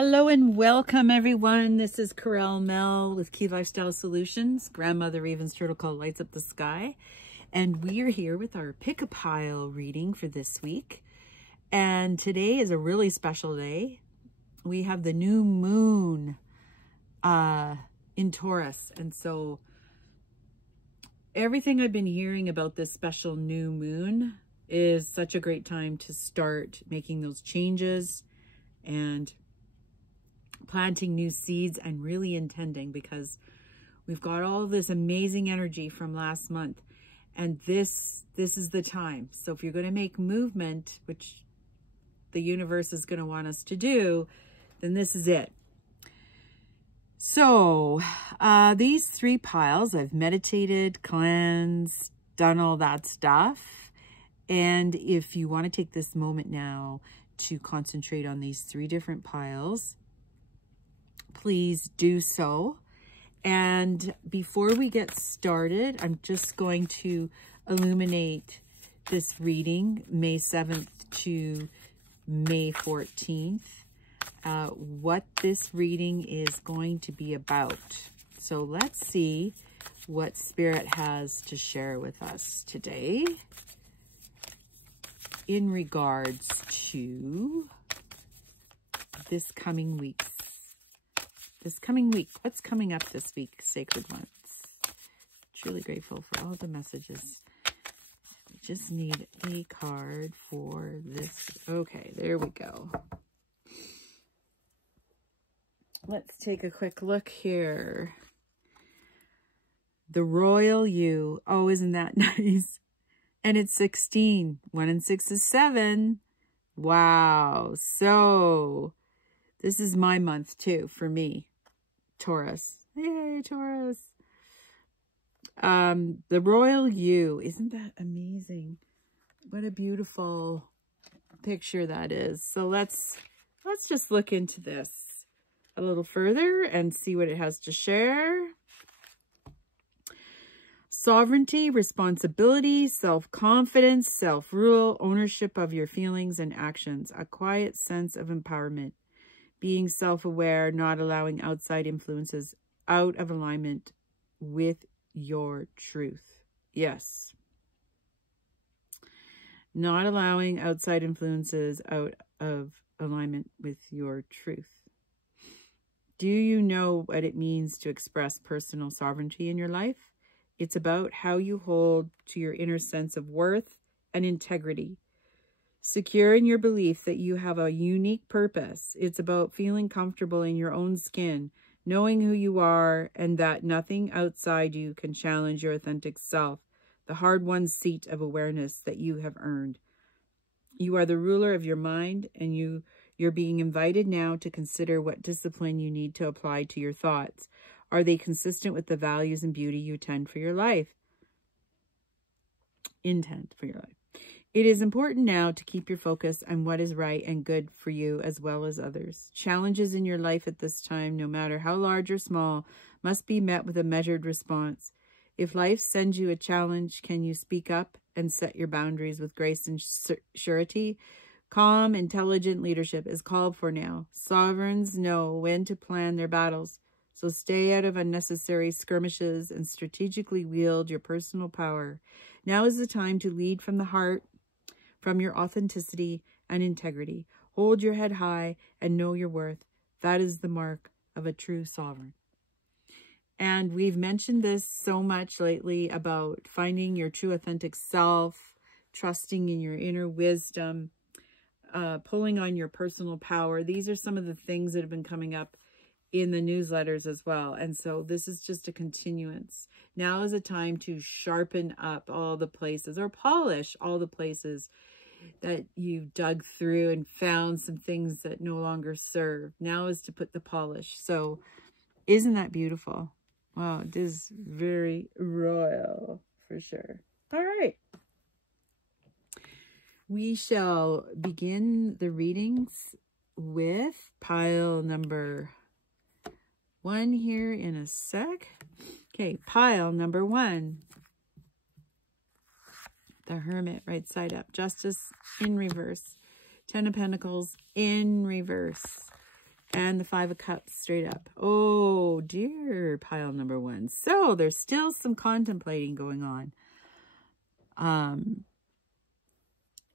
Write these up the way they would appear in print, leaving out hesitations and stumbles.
Hello and welcome everyone. This is Corel Mel with Key Lifestyle Solutions. Grandmother Raven's turtle call lights up the sky. And we are here with our pick a pile reading for this week. And today is a really special day. We have the new moon in Taurus. And so everything I've been hearing about this special new moon is such a great time to start making those changes and planting new seeds and really intending, because we've got all of this amazing energy from last month, and this is the time. So if you're going to make movement, which the universe is going to want us to do, then this is it. So these three piles, I've meditated, cleansed, done all that stuff. And if you want to take this moment now to concentrate on these three different piles, please do so. And before we get started, I'm just going to illuminate this reading, May 7th to May 14th, what this reading is going to be about. So let's see what Spirit has to share with us today in regards to this coming week. What's coming up this week, Sacred Ones? Truly grateful for all the messages. We just need a card for this. Okay, there we go. Let's take a quick look here. The Royal You. Oh, isn't that nice? And it's 16. 1 and 6 is 7. Wow. So this is my month too, for me. Taurus. Yay, Taurus. The Royal You. Isn't that amazing? What a beautiful picture that is. So let's just look into this a little further and see what it has to share. Sovereignty, responsibility, self-confidence, self-rule, ownership of your feelings and actions, a quiet sense of empowerment. Being self-aware, not allowing outside influences out of alignment with your truth. Yes. Not allowing outside influences out of alignment with your truth. Do you know what it means to express personal sovereignty in your life? It's about how you hold to your inner sense of worth and integrity. Secure in your belief that you have a unique purpose. It's about feeling comfortable in your own skin, knowing who you are, and that nothing outside you can challenge your authentic self, the hard-won seat of awareness that you have earned. You are the ruler of your mind, and you're being invited now to consider what discipline you need to apply to your thoughts. Are they consistent with the values and beauty you intend for your life? It is important now to keep your focus on what is right and good for you as well as others. Challenges in your life at this time, no matter how large or small, must be met with a measured response. If life sends you a challenge, can you speak up and set your boundaries with grace and surety? Calm, intelligent leadership is called for now. Sovereigns know when to plan their battles, so stay out of unnecessary skirmishes and strategically wield your personal power. Now is the time to lead from the heart, from your authenticity and integrity. Hold your head high and know your worth. That is the mark of a true sovereign. And we've mentioned this so much lately about finding your true authentic self, trusting in your inner wisdom, pulling on your personal power. These are some of the things that have been coming up in the newsletters as well. And so this is just a continuance. Now is a time to sharpen up all the places, or polish all the places that you've dug through and found some things that no longer serve. Now is to put the polish. So isn't that beautiful? Wow, it is very royal for sure. All right. We shall begin the readings with pile number 1 here in a sec. Okay, pile number 1. The Hermit, right side up. Justice in reverse. 10 of Pentacles in reverse. And the Five of Cups straight up. Oh, dear, pile number 1. So there's still some contemplating going on.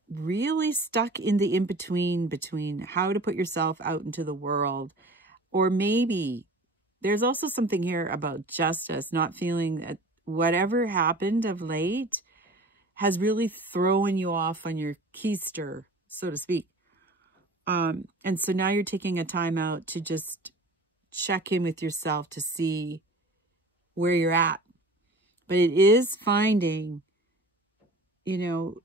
Really stuck in the in-between between how to put yourself out into the world. Or maybe there's also something here about justice, not feeling that whatever happened of late has really thrown you off on your keister, so to speak. And so now you're taking a time out to just check in with yourself to see where you're at. But it is finding, you know,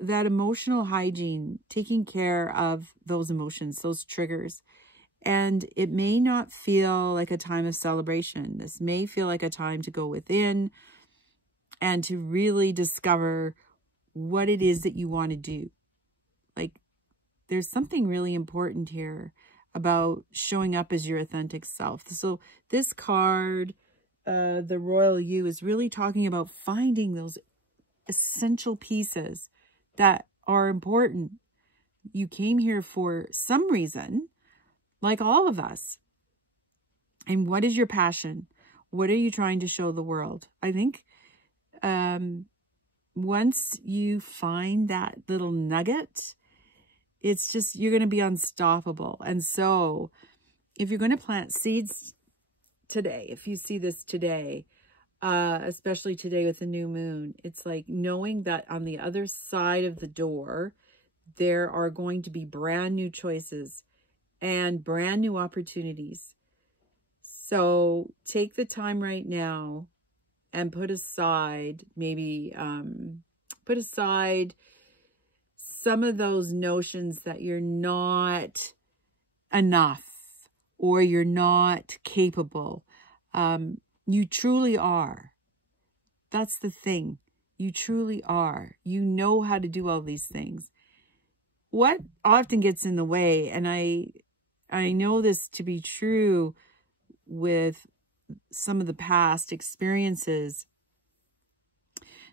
that emotional hygiene, taking care of those emotions, those triggers. And it may not feel like a time of celebration. This may feel like a time to go within and to really discover what it is that you want to do. Like, there's something really important here about showing up as your authentic self. So this card, the Royal You, is really talking about finding those essential pieces that are important. You came here for some reason, like all of us. And what is your passion? What are you trying to show the world? I think once you find that little nugget, it's just, you're going to be unstoppable. And so if you're going to plant seeds today, if you see this today, especially today with the new moon, it's like knowing that on the other side of the door, there are going to be brand new choices and brand new opportunities. So take the time right now and put aside, maybe put aside some of those notions that you're not enough or you're not capable. You truly are. That's the thing. You truly are. You know how to do all these things. What often gets in the way, and I know this to be true with some of the past experiences,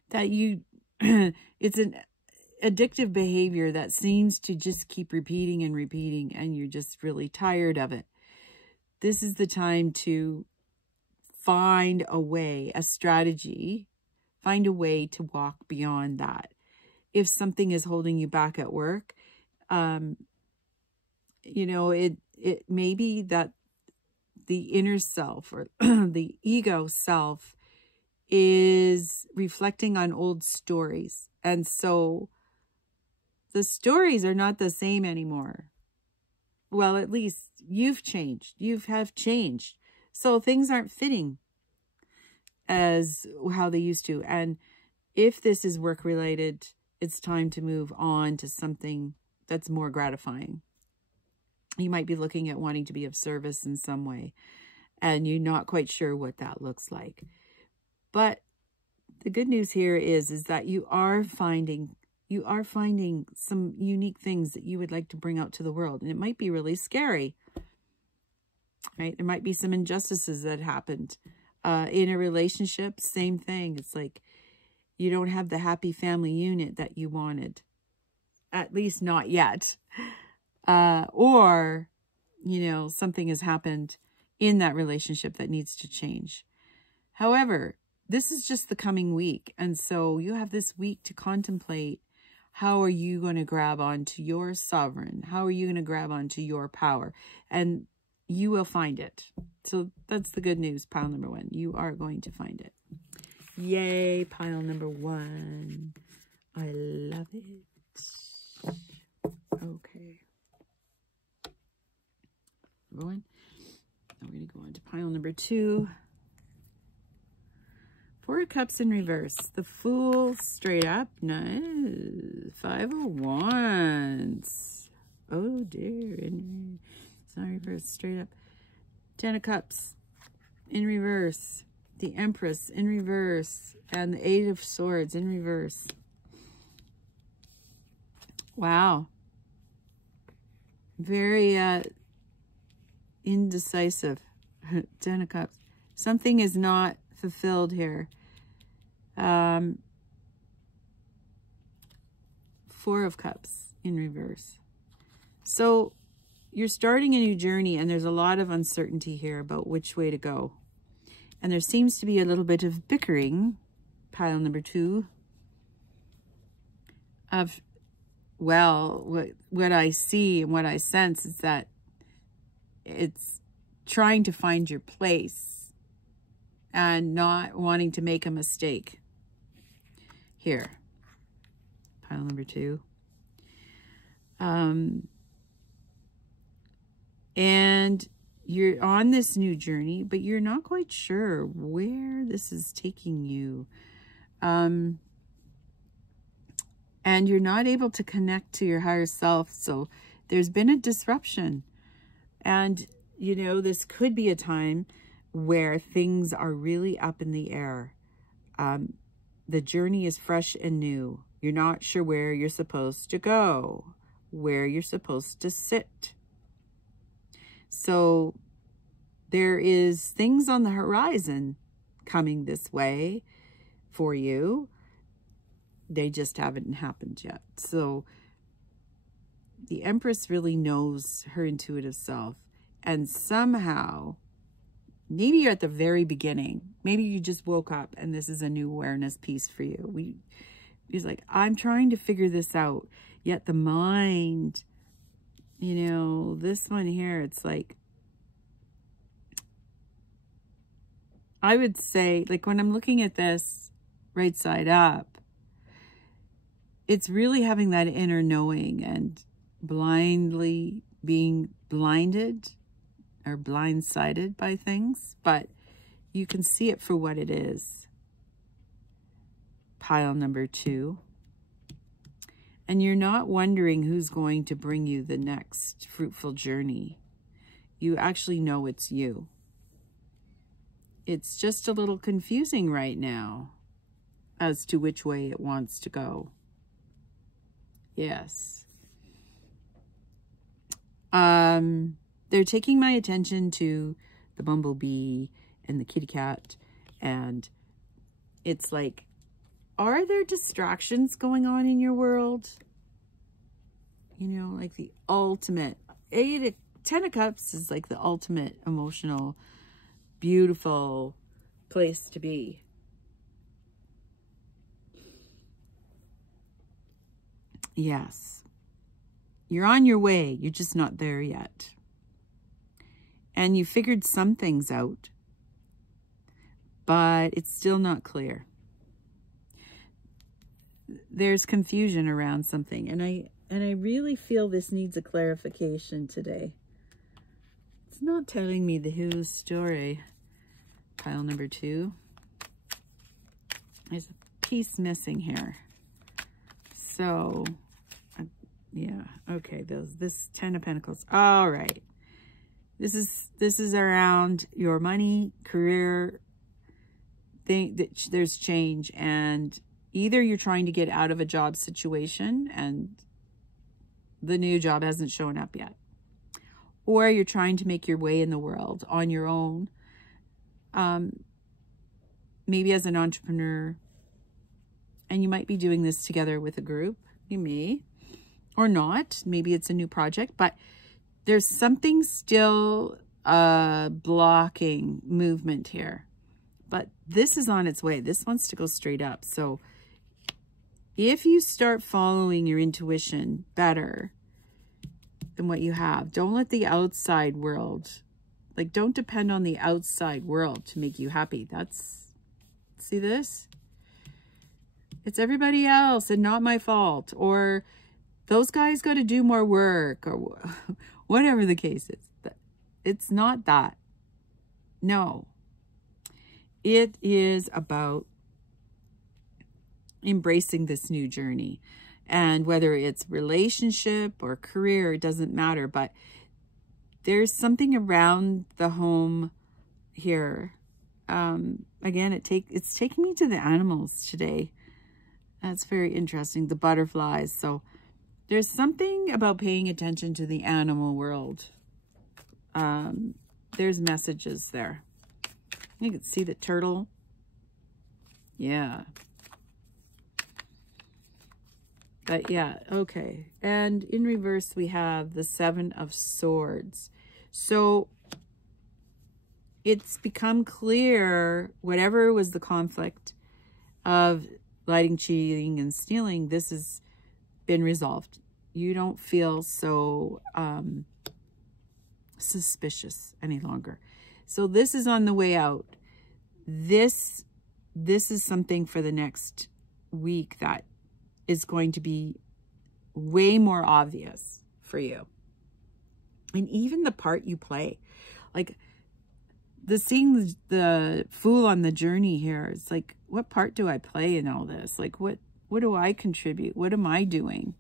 that you, it's an addictive behavior that seems to just keep repeating and repeating, and you're just really tired of it. This is the time to find a way, a strategy, find a way to walk beyond that. If something is holding you back at work, you know, it may be that the inner self or the ego self is reflecting on old stories. And so the stories are not the same anymore. Well, at least you've changed. You have changed. So things aren't fitting as how they used to. And if this is work related, it's time to move on to something that's more gratifying. You might be looking at wanting to be of service in some way, and you're not quite sure what that looks like. But the good news here is that you are finding some unique things that you would like to bring out to the world. And it might be really scary, right? There might be some injustices that happened in a relationship. Same thing. It's like you don't have the happy family unit that you wanted, at least not yet. Or, you know, something has happened in that relationship that needs to change. However, this is just the coming week. And so you have this week to contemplate, how are you going to grab onto your sovereign? How are you going to grab onto your power? And you will find it. So that's the good news, pile number 1. You are going to find it. Yay, pile number 1. I love it. Okay. Number 1. Now we're going to go on to pile number 2. 4 of Cups in reverse. The Fool straight up. Nice. 5 of Wands. Oh dear. It's not reverse. Straight up. 10 of Cups in reverse. The Empress in reverse. And the 8 of Swords in reverse. Wow. Very indecisive. 10 of Cups. Something is not fulfilled here. 4 of Cups in reverse. So you're starting a new journey, and there's a lot of uncertainty here about which way to go. And there seems to be a little bit of bickering, pile number 2, of, well, what I see and what I sense is that it's trying to find your place and not wanting to make a mistake. Here, pile number 2. And you're on this new journey, but you're not quite sure where this is taking you. And you're not able to connect to your higher self. So there's been a disruption. And, you know, this could be a time where things are really up in the air. The journey is fresh and new. You're not sure where you're supposed to go, where you're supposed to sit. So there is things on the horizon coming this way for you. They just haven't happened yet. So the Empress really knows her intuitive self. And somehow, maybe you're at the very beginning. Maybe you just woke up and this is a new awareness piece for you. He's like, I'm trying to figure this out. Yet the mind, you know, this one here, it's like, I would say, like when I'm looking at this right side up, it's really having that inner knowing and blindly being blinded or blindsided by things, but you can see it for what it is. Pile number 2. And you're not wondering who's going to bring you the next fruitful journey. You actually know it's you. It's just a little confusing right now as to which way it wants to go. Yes. They're taking my attention to the bumblebee and the kitty cat, and it's like, are there distractions going on in your world? You know, like the ultimate, 10 of Cups is like the ultimate emotional, beautiful place to be. Yes. You're on your way. You're just not there yet. And you figured some things out, but it's still not clear. There's confusion around something, and I really feel this needs a clarification today. It's not telling me the whole story. Pile number 2. There's a piece missing here. So, yeah, okay, this 10 of Pentacles. All right. This is around your money, career thing. There's change, and either you're trying to get out of a job situation and the new job hasn't shown up yet, or you're trying to make your way in the world on your own. Maybe as an entrepreneur, and you might be doing this together with a group. You may, or not. Maybe it's a new project, but there's something still blocking movement here. But this is on its way. This wants to go straight up. So if you start following your intuition better than what you have, don't let the outside world, like, don't depend on the outside world to make you happy. That's, see this? It's everybody else and not my fault. Or those guys got to do more work, or whatever the case is. It's not that. No. It is about embracing this new journey. And whether it's relationship or career, it doesn't matter. But there's something around the home here. Again, it's taking me to the animals today. That's very interesting. The butterflies. So there's something about paying attention to the animal world. There's messages there. You can see the turtle. Yeah. But yeah, okay. And in reverse, we have the Seven of Swords. So it's become clear, whatever was the conflict of lying, cheating, and stealing, this has been resolved. You don't feel so suspicious any longer. So this is on the way out. This is something for the next week that is going to be way more obvious for you. And even the part you play, like seeing the fool on the journey here, it's like, what part do I play in all this? Like, what do I contribute? What am I doing?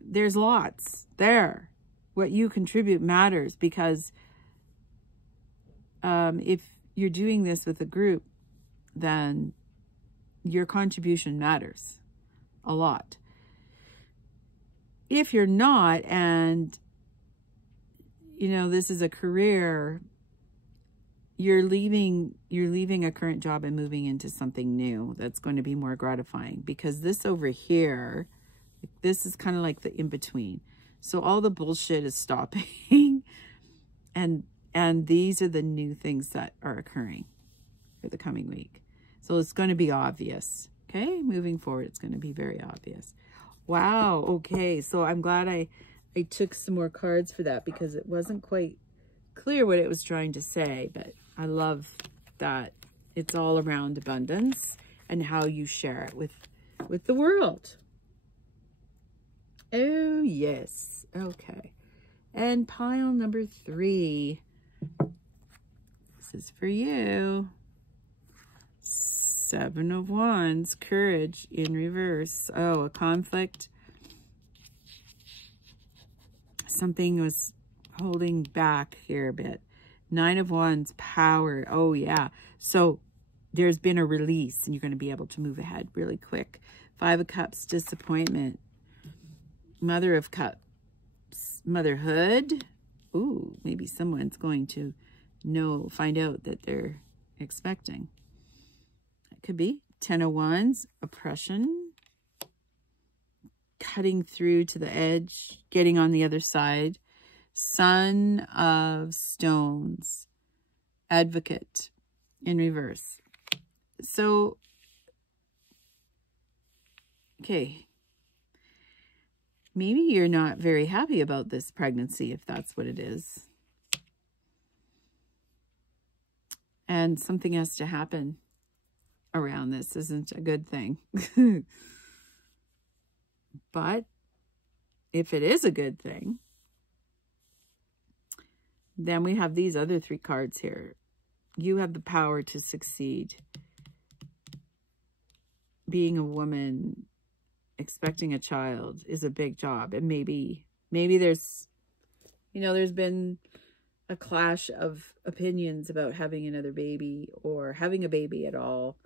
There's lots there. What you contribute matters, because if you're doing this with a group, then your contribution matters a lot. If you're not, and you know, this is a career, you're leaving a current job and moving into something new that's going to be more gratifying, because this over here, this is kind of like the in-between. So all the bullshit is stopping and these are the new things that are occurring for the coming week. So it's going to be obvious. Okay, moving forward, it's going to be very obvious. Wow, okay, so I'm glad I took some more cards for that, because it wasn't quite clear what it was trying to say, but I love that it's all around abundance and how you share it with the world. Oh, yes. Okay. And pile number 3. This is for you. 7 of Wands, courage in reverse. Oh, a conflict. Something was holding back here a bit. 9 of Wands, power. Oh, yeah. So there's been a release and you're going to be able to move ahead really quick. 5 of Cups, disappointment. Mother of Cups, motherhood. Ooh, maybe someone's going to find out that they're expecting. It could be 10 of Wands, oppression. Cutting through to the edge, getting on the other side. Son of Stones, advocate in reverse. So, okay. Maybe you're not very happy about this pregnancy, if that's what it is. And something has to happen around this. Isn't a good thing. But if it is a good thing, then we have these other 3 cards here. You have the power to succeed. Being a woman, expecting a child is a big job. And maybe there's, there's been a clash of opinions about having another baby or having a baby at all.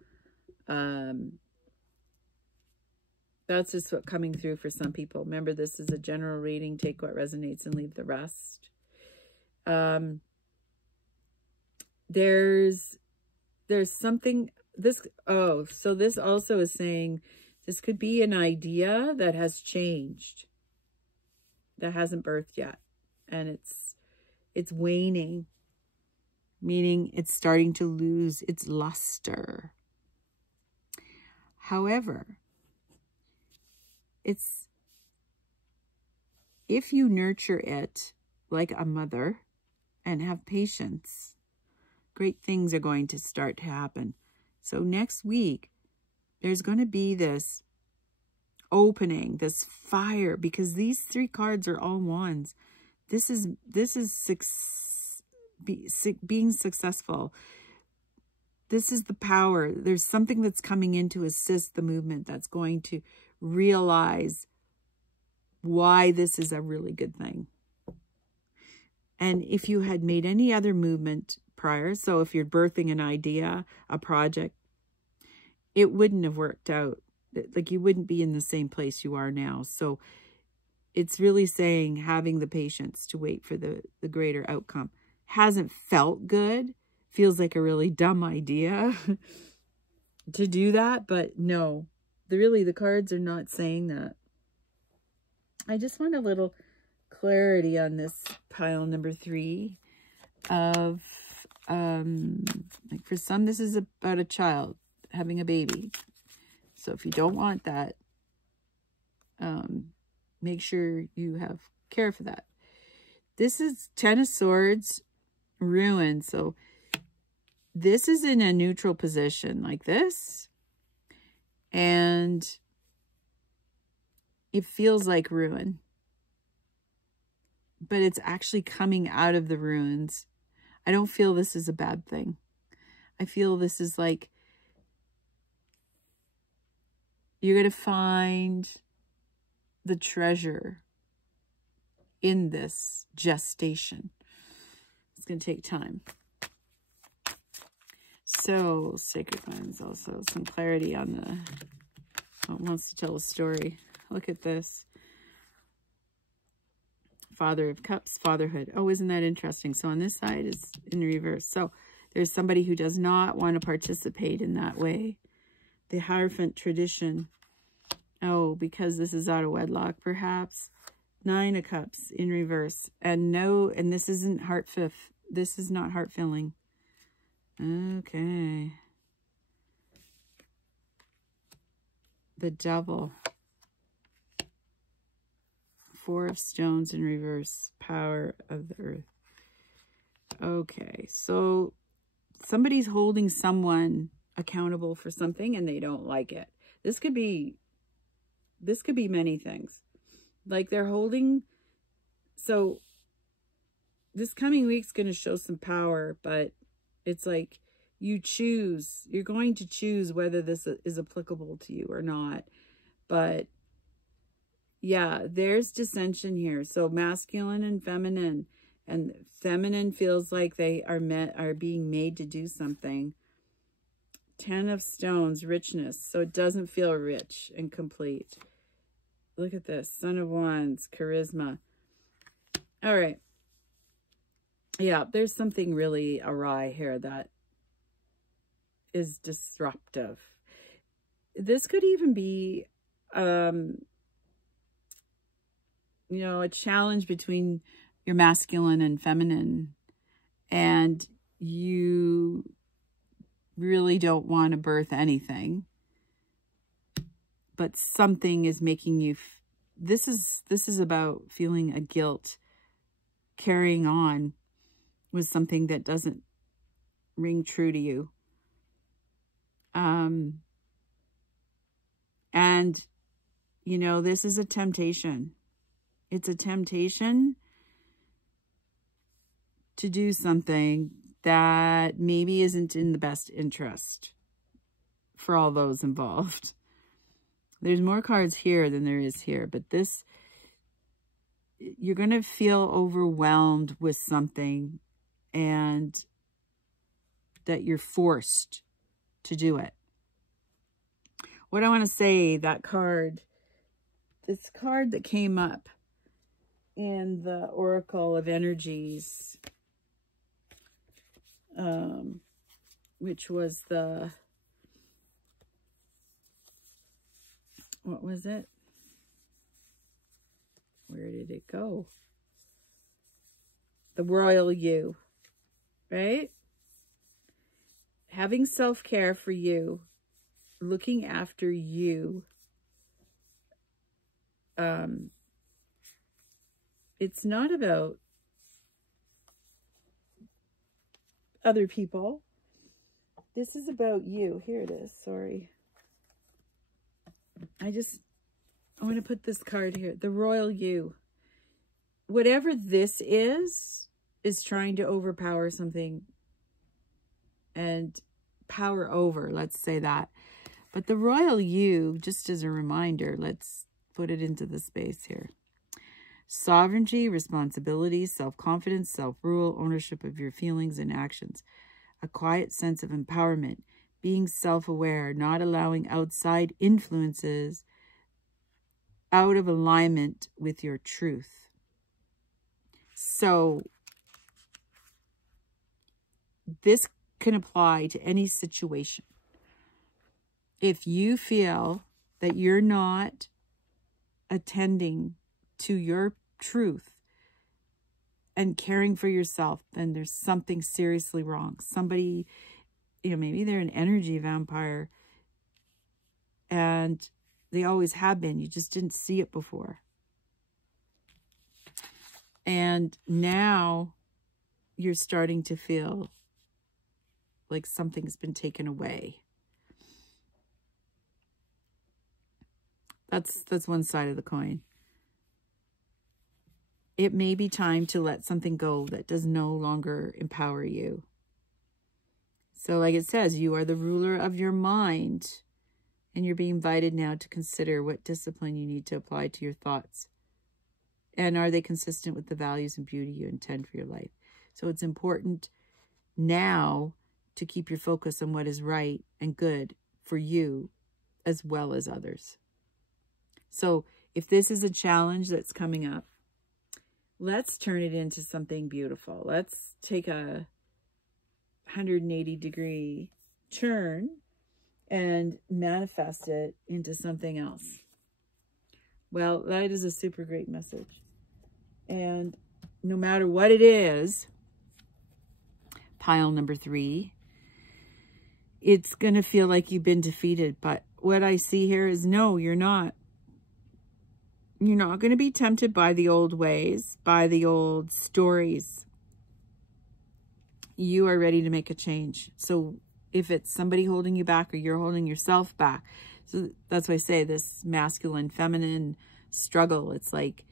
That's just what coming through for some people. Remember, this is a general reading. Take what resonates and leave the rest. There's something, so this also is saying this could be an idea that has changed, that hasn't birthed yet. And it's waning, meaning it's starting to lose its luster. However, if you nurture it like a mother and have patience, great things are going to start to happen. So next week, there's going to be this opening, this fire, because these 3 cards are all wands. This is being successful. This is the power. There's something that's coming in to assist the movement that's going to realize why this is a really good thing. And if you had made any other movement prior, so if you're birthing an idea, a project, it wouldn't have worked out. Like, you wouldn't be in the same place you are now. So it's really saying having the patience to wait for the greater outcome. Hasn't felt good. Feels like a really dumb idea to do that. But no, really, the cards are not saying that. I just want a little clarity on this pile number 3 of, like for some, this is about a child having a baby. So if you don't want that, make sure you have care for that. This is 10 of Swords, ruin. So this is in a neutral position like this. And it feels like ruin. But it's actually coming out of the ruins. I don't feel this is a bad thing. I feel this is like you're going to find the treasure in this gestation. It's going to take time. So, Sacred Ones, also some clarity on the, it wants to tell a story. Look at this. Father of Cups, fatherhood. Oh, isn't that interesting? So on this side is in reverse. So there's somebody who does not want to participate in that way. The Hierophant tradition. Oh, because this is out of wedlock, perhaps. 9 of Cups in reverse. And no, and this isn't this is not heart-filling. Okay. The Devil. 4 of Stones in reverse. Power of the Earth. Okay, so somebody's holding someone accountable for something and they don't like it. This could be many things. Like they're holding, so this coming week's going to show some power, but it's like you're going to choose whether this is applicable to you or not. But yeah, there's dissension here. So masculine and feminine feels like they are being made to do something. 10 of Stones, richness. So it doesn't feel rich and complete. Look at this. Son of Wands, charisma. All right. Yeah, there's something really awry here that is disruptive. This could even be, you know, a challenge between your masculine and feminine, and you really don't want to birth anything, but something is making you, this is about feeling a guilt, carrying on with something that doesn't ring true to you. And, you know, this is a temptation. It's a temptation to do something that maybe isn't in the best interest for all those involved. There's more cards here than there is here, but this, you're going to feel overwhelmed with something and that you're forced to do it. What I want to say, that card, this card that came up in the Oracle of Energies, which was the, what was it? Where did it go? The Royal You, right? Having self-care for you, looking after you. It's not about other people. This is about you. Here it is. Sorry. I want to put this card here. The Royal You. Whatever this is trying to overpower something and power over, let's say that. But the Royal You, just as a reminder, let's put it into the space here. Sovereignty, responsibility, self-confidence, self-rule, ownership of your feelings and actions. A quiet sense of empowerment, being self-aware, not allowing outside influences out of alignment with your truth. So this can apply to any situation. If you feel that you're not attending to your truth and caring for yourself, then there's something seriously wrong. Somebody, maybe they're an energy vampire and they always have been. You just didn't see it before. And now you're starting to feel like something's been taken away. That's one side of the coin. It may be time to let something go that does no longer empower you. So like it says, you are the ruler of your mind, and you're being invited now to consider what discipline you need to apply to your thoughts. And are they consistent with the values and beauty you intend for your life? So it's important now to keep your focus on what is right and good for you as well as others. So if this is a challenge that's coming up, let's turn it into something beautiful. Let's take a 180-degree turn and manifest it into something else. Well, that is a super great message. And no matter what it is, pile number 3, it's going to feel like you've been defeated. But what I see here is, no, you're not. You're not going to be tempted by the old ways, by the old stories. You are ready to make a change. So if it's somebody holding you back or you're holding yourself back, so that's why I say this masculine, feminine struggle. It's like,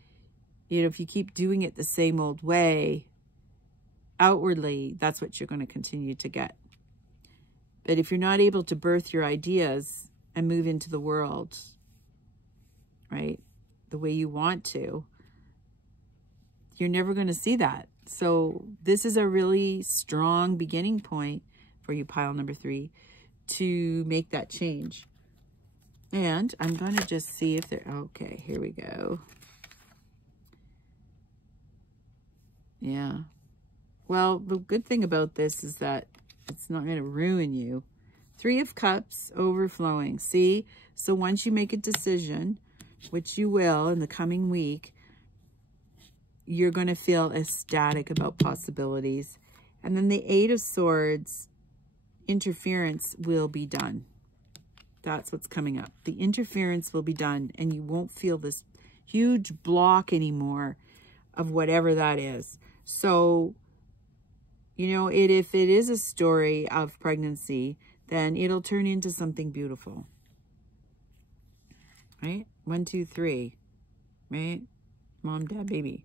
if you keep doing it the same old way, outwardly, that's what you're going to continue to get. But if you're not able to birth your ideas and move into the world, right, the way you want to, you're never going to see that. So this is a really strong beginning point for you, pile number 3, to make that change. And I'm going to just see if they're, okay, here we go. Yeah. Well, the good thing about this is that it's not going to ruin you. 3 of Cups overflowing. See? So once you make a decision, which you will in the coming week, you're going to feel ecstatic about possibilities. And then the 8 of Swords, interference will be done. That's what's coming up. The interference will be done, and you won't feel this huge block anymore of whatever that is. So, if it is a story of pregnancy, then it'll turn into something beautiful. Right? 1, 2, 3. Right? Mom, dad, baby.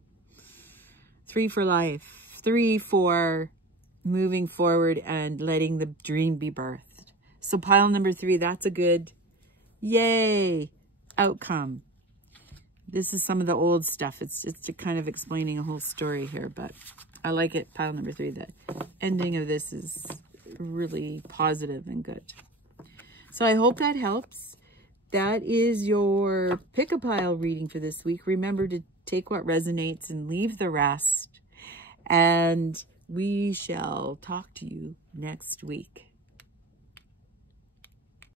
3 for life. 3 for moving forward and letting the dream be birthed. So pile number 3, that's a good, yay, outcome. This is some of the old stuff. It's kind of explaining a whole story here, but I like it. Pile number 3, the ending of this is really positive and good. So I hope that helps. That is your pick-a-pile reading for this week. Remember to take what resonates and leave the rest. And we shall talk to you next week.